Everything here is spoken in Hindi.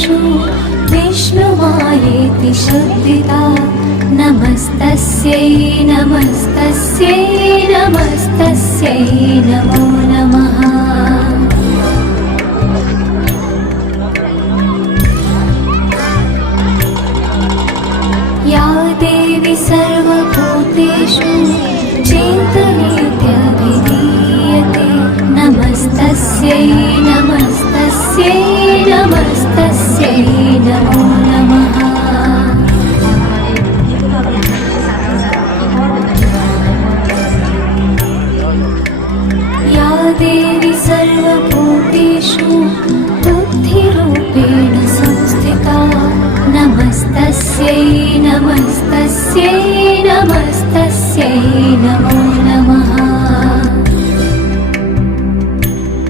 भूतेषु विष्णुमायेति शुद्धिता नमस्तस्यै नमस्तस्यै नमस्तस्यै नमो नमः। या देवी सर्वभूतेषु चिन्तयेत्यभिधीयते नमस्तस्यै नमस्तस्यै नमस्तस्यै नमो नमः।